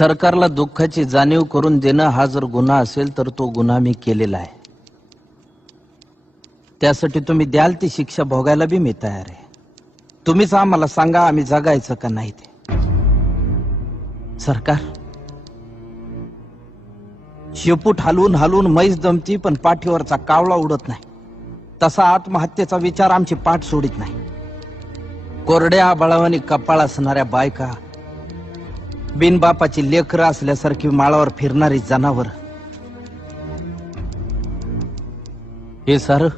सरकारला दुःखाची जाणीव करून देणं हा जर गुन्हा असेल तर तो गुन्हा मी केलेला आहे. त्यासाठी तुम्ही द्याल ती शिक्षा भोगायला बी मी तयार आहे. तुम्हीच आम्हाला सांगा आम्ही जगायचं का नाही ते. सरकार शेपूट हलवून हलवून म्हैस दमती पण पाठीवरचा कावळा उडत नाही. तसा आत्महत्येचा विचार आमची पाठ सोडित नाही. कोरड्या बळावानी कपाळ असणाऱ्या बायका, बिनबापाची लेकरं असल्यासारखी माळावर फिरणारी जनावर, हे सारं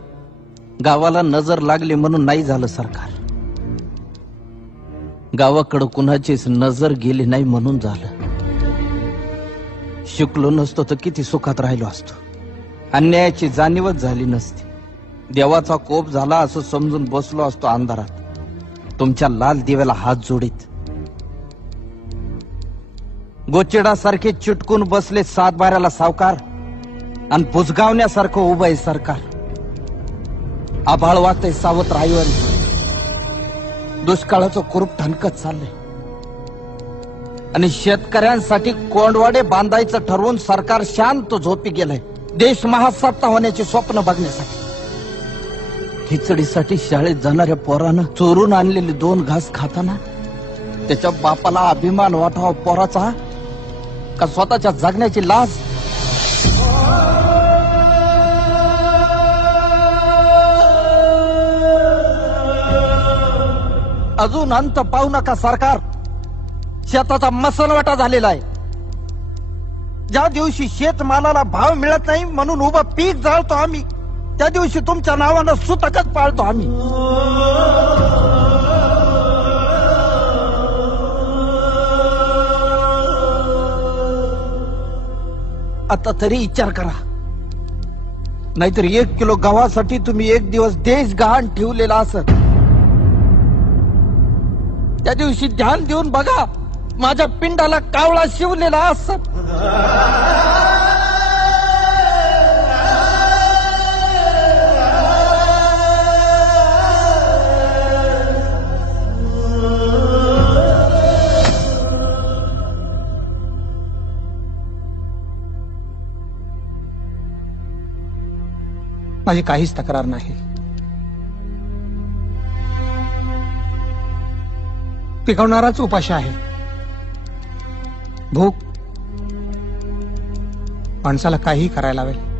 गावाला नजर लागली म्हणून नाही झालं सरकार. गावाकडं कुणाचीच नजर गेली नाही म्हणून झालं. शिकलो नसतो तर किती सुखात राहिलो असतो. अन्यायाची जाणीवच झाली नसती. देवाचा कोप झाला असं समजून बसलो असतो अंधारात तुमच्या लाल दिव्याला हात जोडीत. गोचिडासारखे चिटकून बसले सातबाऱ्याला सावकार आणि बुजगावण्यासारखं उभं आहे सरकार. आभाळ वाटतंय सावत्र आईवर, दुष्काळाचं कुरूप ठणकत चाललंय आणि शेतकऱ्यांसाठी कोंडवाडे बांधायचं ठरवून सरकार शांत झोपी गेलंय. देश महासत्ता होण्याचे स्वप्न बघण्यासाठी. खिचडीसाठी शाळेत जाणाऱ्या पोरानं चोरून आणलेले 2 घास खाताना त्याच्या बापाला अभिमान वाटावा पोराचा का स्वतःच्या जगण्याची लाज. अजून अंत पाहू नका सरकार. शेताचा मसनवाटा झालेला आहे. ज्या दिवशी शेतमालाला भाव मिळत नाही म्हणून उभं पीक जाळतो आम्ही, त्या दिवशी तुमच्या नावानं सुतकच पाळतो आम्ही. आता तरी विचार करा, नाहीतर 1 किलो गव्हासाठी तुम्ही 1 दिवस देश गहाण ठेवलेला असत. त्या दिवशी ध्यान देऊन बघा, माझ्या पिंडाला कावळा शिवलेला असत. माझी काहीच तक्रार नाही. पिकवणाराच उपाशी आहे. भूक माणसाला काही करायला लावेल.